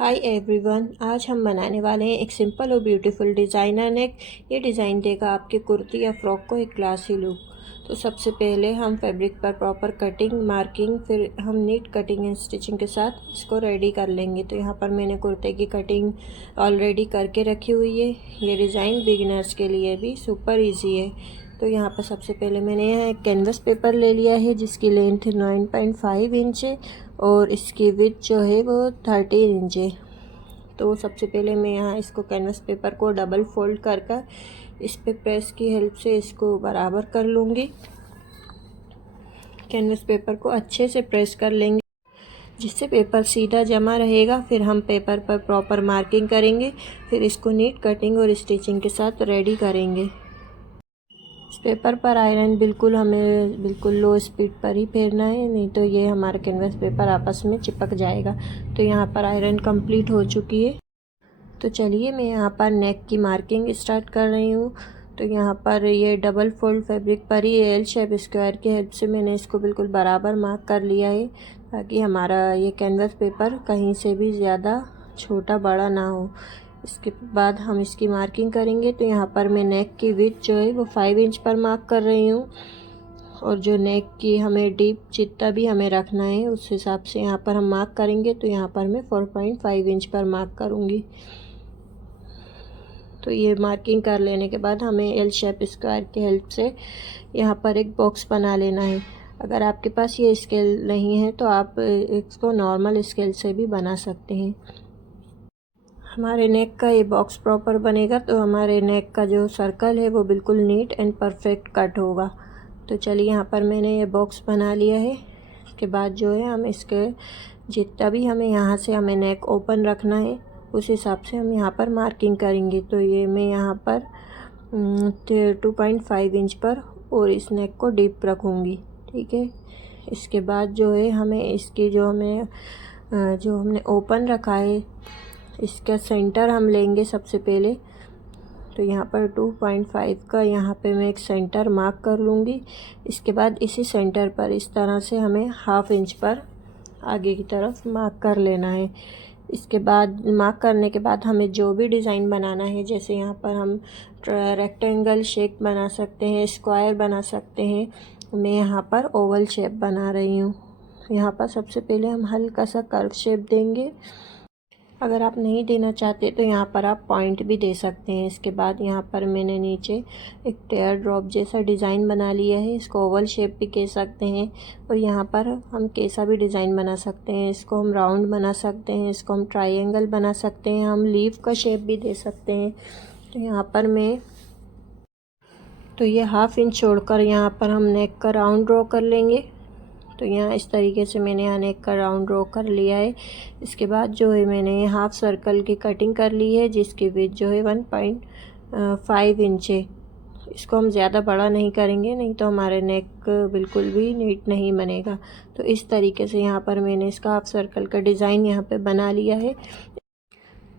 Hi everyone, आज हम बनाने वाले हैं एक सिंपल और ब्यूटीफुल डिज़ाइनर नेक। ये डिज़ाइन देगा आपके कुर्ती या फ्रॉक को एक क्लासी लुक। तो सबसे पहले हम फैब्रिक पर प्रॉपर कटिंग, मार्किंग, फिर हम नीट कटिंग एंड स्टिचिंग के साथ इसको रेडी कर लेंगे। तो यहाँ पर मैंने कुर्ते की कटिंग ऑलरेडी करके रखी हुई है। ये डिज़ाइन बिगिनर्स के लिए भी सुपर ईजी है। तो यहाँ पर सबसे पहले मैंने यहाँ एक कैनवस पेपर ले लिया है जिसकी लेंथ 9.5 इंच है और इसकी विड्थ जो है वो 13 इंच है। तो सबसे पहले मैं यहाँ इसको कैनवस पेपर को डबल फोल्ड कर इस पे प्रेस की हेल्प से इसको बराबर कर लूँगी। कैनवस पेपर को अच्छे से प्रेस कर लेंगे जिससे पेपर सीधा जमा रहेगा। फिर हम पेपर पर प्रॉपर मार्किंग करेंगे, फिर इसको नीट कटिंग और स्टिचिंग के साथ रेडी करेंगे। इस पेपर पर आयरन हमें बिल्कुल लो स्पीड पर ही फेरना है, नहीं तो ये हमारा कैनवस पेपर आपस में चिपक जाएगा। तो यहाँ पर आयरन कंप्लीट हो चुकी है। तो चलिए मैं यहाँ पर नेक की मार्किंग स्टार्ट कर रही हूँ। तो यहाँ पर ये डबल फोल्ड फैब्रिक पर ही एल शेप स्क्वायर की हेल्प से मैंने इसको बिल्कुल बराबर मार्क कर लिया है ताकि हमारा ये कैनवस पेपर कहीं से भी ज़्यादा छोटा बड़ा ना हो। इसके बाद हम इसकी मार्किंग करेंगे। तो यहाँ पर मैं नेक की विड्थ जो है वो 5 इंच पर मार्क कर रही हूँ और जो नेक की हमें डीप जितना भी हमें रखना है उस हिसाब से यहाँ पर हम मार्क करेंगे। तो यहाँ पर मैं 4.5 इंच पर मार्क करूँगी। तो ये मार्किंग कर लेने के बाद हमें एल शेप स्क्वायर की हेल्प से यहाँ पर एक बॉक्स बना लेना है। अगर आपके पास ये स्केल नहीं है तो आप इसको नॉर्मल स्केल से भी बना सकते हैं। हमारे नेक का ये बॉक्स प्रॉपर बनेगा तो हमारे नेक का जो सर्कल है वो बिल्कुल नीट एंड परफेक्ट कट होगा। तो चलिए यहाँ पर मैंने ये बॉक्स बना लिया है। इसके बाद जो है हम इसके जितना भी हमें यहाँ से हमें नेक ओपन रखना है उस हिसाब से हम यहाँ पर मार्किंग करेंगे। तो ये मैं यहाँ पर 2.5 इंच पर और इस नेक को डीप रखूँगी, ठीक है। इसके बाद जो है हमें इसकी जो हमने ओपन रखा है इसका सेंटर हम लेंगे सबसे पहले। तो यहाँ पर 2.5 का यहाँ पे मैं एक सेंटर मार्क कर लूँगी। इसके बाद इसी सेंटर पर इस तरह से हमें हाफ इंच पर आगे की तरफ मार्क कर लेना है। इसके बाद मार्क करने के बाद हमें जो भी डिज़ाइन बनाना है, जैसे यहाँ पर हम रेक्टेंगल शेप बना सकते हैं, स्क्वायर बना सकते हैं। मैं यहाँ पर ओवल शेप बना रही हूँ। यहाँ पर सबसे पहले हम हल्का सा कर्व शेप देंगे। अगर आप नहीं देना चाहते तो यहाँ पर आप पॉइंट भी दे सकते हैं। इसके बाद यहाँ पर मैंने नीचे एक टेयर ड्रॉप जैसा डिज़ाइन बना लिया है। इसको ओवल शेप भी कह सकते हैं और यहाँ पर हम कैसा भी डिज़ाइन बना सकते हैं। इसको हम राउंड बना सकते हैं, इसको हम ट्रायंगल बना सकते हैं, हम लीफ का शेप भी दे सकते हैं। तो यहाँ पर ये हाफ इंच छोड़कर यहाँ पर हम नेक का राउंड ड्रॉ कर लेंगे। तो यहाँ इस तरीके से मैंने यहाँ नेक का राउंड ड्रॉ कर लिया है। इसके बाद जो है मैंने हाफ सर्कल की कटिंग कर ली है जिसकी विड्थ जो है 1.5 इंच है। इसको हम ज़्यादा बड़ा नहीं करेंगे, नहीं तो हमारे नेक बिल्कुल भी नीट नहीं बनेगा। तो इस तरीके से यहाँ पर मैंने इसका हाफ सर्कल का डिज़ाइन यहाँ पे बना लिया है।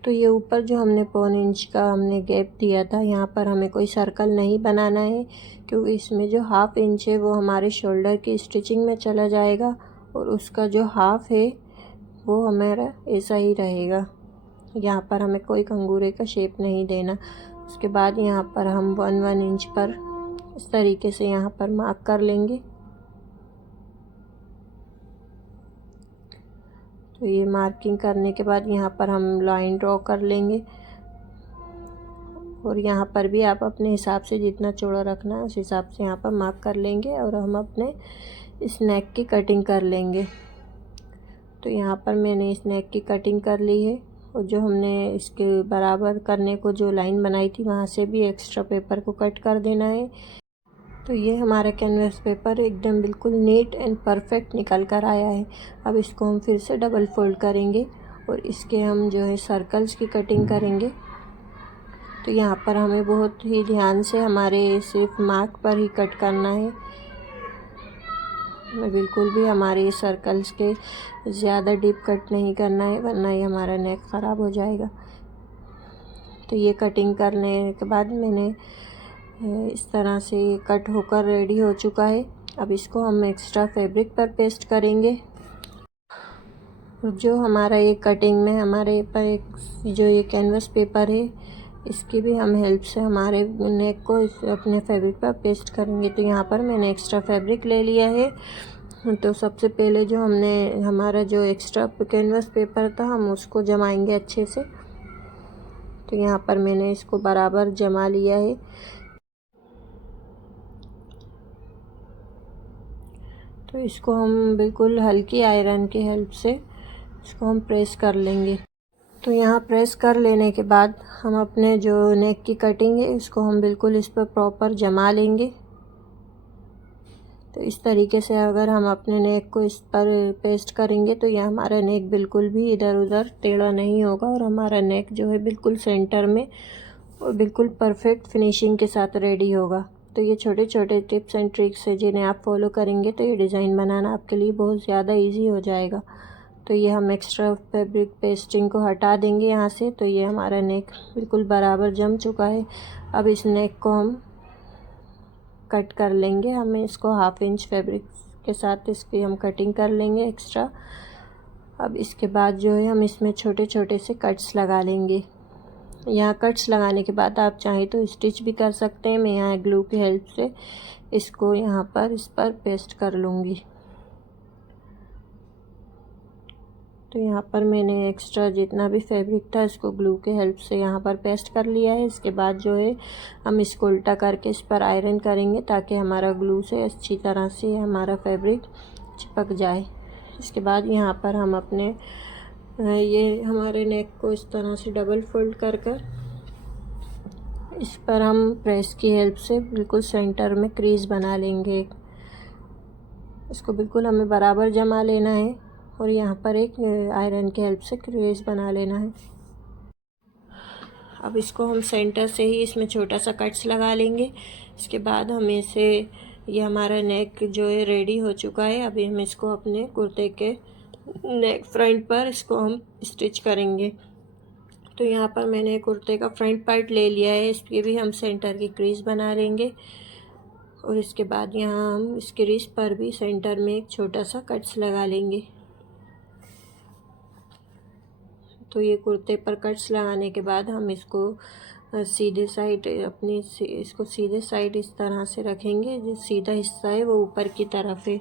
तो ये ऊपर जो हमने 1.25 इंच का हमने गैप दिया था, यहाँ पर हमें कोई सर्कल नहीं बनाना है क्योंकि इसमें जो हाफ इंच है वो हमारे शोल्डर की स्टिचिंग में चला जाएगा और उसका जो हाफ है वो हमारा ऐसा ही रहेगा। यहाँ पर हमें कोई कंगूरे का शेप नहीं देना। उसके बाद यहाँ पर हम 1 इंच पर इस तरीके से यहाँ पर मार्क कर लेंगे। तो ये मार्किंग करने के बाद यहाँ पर हम लाइन ड्रॉ कर लेंगे और यहाँ पर भी आप अपने हिसाब से जितना चौड़ा रखना है उस हिसाब से यहाँ पर मार्क कर लेंगे और हम अपने इस नेक की कटिंग कर लेंगे। तो यहाँ पर मैंने इस नेक की कटिंग कर ली है और जो हमने इसके बराबर करने को जो लाइन बनाई थी वहाँ से भी एक्स्ट्रा पेपर को कट कर देना है। तो ये हमारा कैनवस पेपर एकदम बिल्कुल नीट एंड परफेक्ट निकल कर आया है। अब इसको हम फिर से डबल फोल्ड करेंगे और इसके हम जो है सर्कल्स की कटिंग करेंगे। तो यहाँ पर हमें बहुत ही ध्यान से हमारे सिर्फ मार्क पर ही कट करना है, हमें बिल्कुल भी हमारे सर्कल्स के ज़्यादा डीप कट नहीं करना है वरना ये हमारा नेक ख़राब हो जाएगा। तो ये कटिंग करने के बाद मैंने इस तरह से कट होकर रेडी हो चुका है। अब इसको हम एक्स्ट्रा फैब्रिक पर पेस्ट करेंगे। जो हमारा ये कटिंग में हमारे पर एक जो ये कैनवस पेपर है, इसकी भी हम हेल्प से हमारे नेक को अपने फैब्रिक पर पेस्ट करेंगे। तो यहाँ पर मैंने एक्स्ट्रा फैब्रिक ले लिया है। तो सबसे पहले जो हमने हमारा जो एक्स्ट्रा कैनवस पेपर था, हम उसको जमाएंगे अच्छे से। तो यहाँ पर मैंने इसको बराबर जमा लिया है। तो इसको हम बिल्कुल हल्की आयरन की हेल्प से इसको हम प्रेस कर लेंगे। तो यहाँ प्रेस कर लेने के बाद हम अपने जो नेक की कटिंग है इसको हम बिल्कुल इस पर प्रॉपर जमा लेंगे। तो इस तरीके से अगर हम अपने नेक को इस पर पेस्ट करेंगे तो यह हमारा नेक बिल्कुल भी इधर उधर टेढ़ा नहीं होगा और हमारा नेक जो है बिल्कुल सेंटर में और बिल्कुल परफेक्ट फिनिशिंग के साथ रेडी होगा। तो ये छोटे छोटे टिप्स एंड ट्रिक्स है जिन्हें आप फॉलो करेंगे तो ये डिज़ाइन बनाना आपके लिए बहुत ज़्यादा ईजी हो जाएगा। तो ये हम एक्स्ट्रा फैब्रिक पेस्टिंग को हटा देंगे यहाँ से। तो ये हमारा नेक बिल्कुल बराबर जम चुका है। अब इस नेक को हम कट कर लेंगे। हमें इसको 1/2 इंच फैब्रिक के साथ इसकी हम कटिंग कर लेंगे एक्स्ट्रा। अब इसके बाद जो है हम इसमें छोटे छोटे से कट्स लगा लेंगे। यहाँ कट्स लगाने के बाद आप चाहें तो स्टिच भी कर सकते हैं। मैं यहाँ ग्लू की हेल्प से इसको यहाँ पर इस पर पेस्ट कर लूँगी। तो यहाँ पर मैंने एक्स्ट्रा जितना भी फैब्रिक था इसको ग्लू के हेल्प से यहाँ पर पेस्ट कर लिया है। इसके बाद जो है हम इसको उल्टा करके इस पर आयरन करेंगे ताकि हमारा ग्लू से अच्छी तरह से हमारा फैब्रिक चिपक जाए। इसके बाद यहाँ पर हम अपने ये हमारे नेक को इस तरह से डबल फोल्ड कर इस पर हम प्रेस की हेल्प से बिल्कुल सेंटर में क्रीज बना लेंगे। इसको बिल्कुल हमें बराबर जमा लेना है और यहाँ पर एक आयरन की हेल्प से क्रीज बना लेना है। अब इसको हम सेंटर से ही इसमें छोटा सा कट्स लगा लेंगे। इसके बाद हम इसे ये हमारा नेक जो है रेडी हो चुका है। अभी हम इसको अपने कुर्ते के नेक फ्रंट पर इसको हम स्टिच करेंगे। तो यहाँ पर मैंने कुर्ते का फ्रंट पार्ट ले लिया है। इसके भी हम सेंटर की क्रीज बना लेंगे और इसके बाद यहाँ हम इस क्रीज पर भी सेंटर में एक छोटा सा कट्स लगा लेंगे। तो ये कुर्ते पर कट्स लगाने के बाद हम इसको सीधे साइड इसको सीधे साइड इस तरह से रखेंगे। जो सीधा हिस्सा है वो ऊपर की तरफ है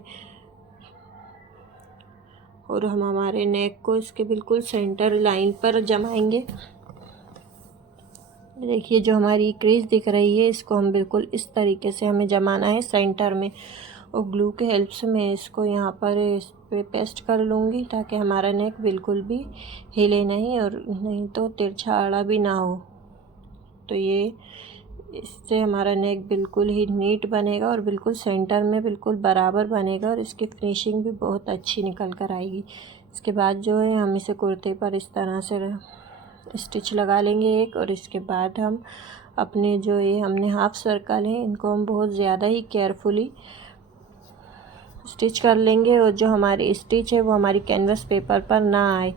और हम हमारे नेक को इसके बिल्कुल सेंटर लाइन पर जमाएंगे। देखिए जो हमारी क्रीज दिख रही है इसको हम बिल्कुल इस तरीके से हमें जमाना है सेंटर में। और ग्लू के हेल्प से मैं इसको यहाँ पर इस पे पेस्ट कर लूँगी ताकि हमारा नेक बिल्कुल भी हिले नहीं और नहीं तो तिरछा आड़ा भी ना हो। तो ये इससे हमारा नेक बिल्कुल ही नीट बनेगा और बिल्कुल सेंटर में बिल्कुल बराबर बनेगा और इसकी फिनिशिंग भी बहुत अच्छी निकल कर आएगी। इसके बाद जो है हम इसे कुर्ते पर इस तरह से स्टिच लगा लेंगे एक। और इसके बाद हम अपने जो ये हमने हाफ सर्कल है इनको हम बहुत ज़्यादा ही केयरफुली स्टिच कर लेंगे और जो हमारी स्टिच है वो हमारी कैनवस पेपर पर ना आए,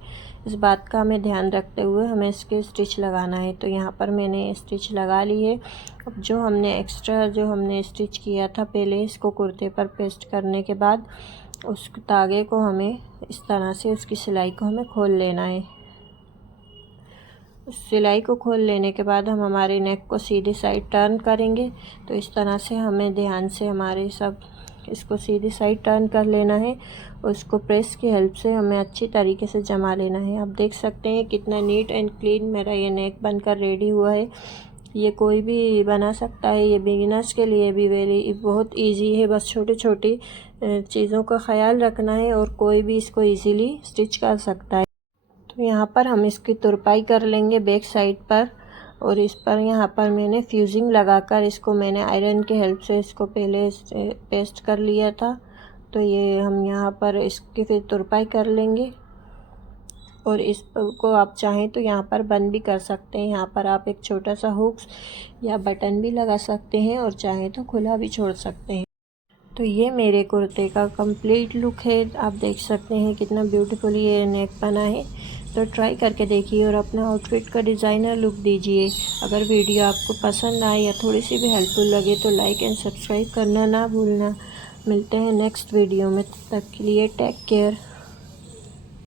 इस बात का हमें ध्यान रखते हुए हमें इसके स्टिच लगाना है। तो यहाँ पर मैंने स्टिच लगा ली है। अब जो हमने एक्स्ट्रा जो हमने स्टिच किया था पहले इसको कुर्ते पर पेस्ट करने के बाद उस धागे को हमें इस तरह से उसकी सिलाई को हमें खोल लेना है। उस सिलाई को खोल लेने के बाद हम हमारे नेक को सीधी साइड टर्न करेंगे। तो इस तरह से हमें ध्यान से हमारे सब इसको सीधी साइड टर्न कर लेना है और उसको प्रेस की हेल्प से हमें अच्छी तरीके से जमा लेना है। आप देख सकते हैं कितना नीट एंड क्लीन मेरा ये नेक बनकर रेडी हुआ है। ये कोई भी बना सकता है, ये बिगिनर्स के लिए भी बहुत इजी है। बस छोटी छोटी चीज़ों का ख्याल रखना है और कोई भी इसको इजीली स्टिच कर सकता है। तो यहाँ पर हम इसकी तुरपाई कर लेंगे बैक साइड पर और इस पर यहाँ पर मैंने फ्यूजिंग लगाकर इसको मैंने आयरन के हेल्प से इसको पहले पेस्ट कर लिया था। तो ये हम यहाँ पर इसकी फिर तुरपाई कर लेंगे और इसको आप चाहें तो यहाँ पर बंद भी कर सकते हैं। यहाँ पर आप एक छोटा सा हुक्स या बटन भी लगा सकते हैं और चाहें तो खुला भी छोड़ सकते हैं। तो ये मेरे कुर्ते का कंप्लीट लुक है। आप देख सकते हैं कितना ब्यूटीफुल ये नेक बना है। तो ट्राई करके देखिए और अपना आउटफिट का डिज़ाइनर लुक दीजिए। अगर वीडियो आपको पसंद आए या थोड़ी सी भी हेल्पफुल लगे तो लाइक एंड सब्सक्राइब करना ना भूलना। मिलते हैं नेक्स्ट वीडियो में, तब तक के लिए टेक केयर।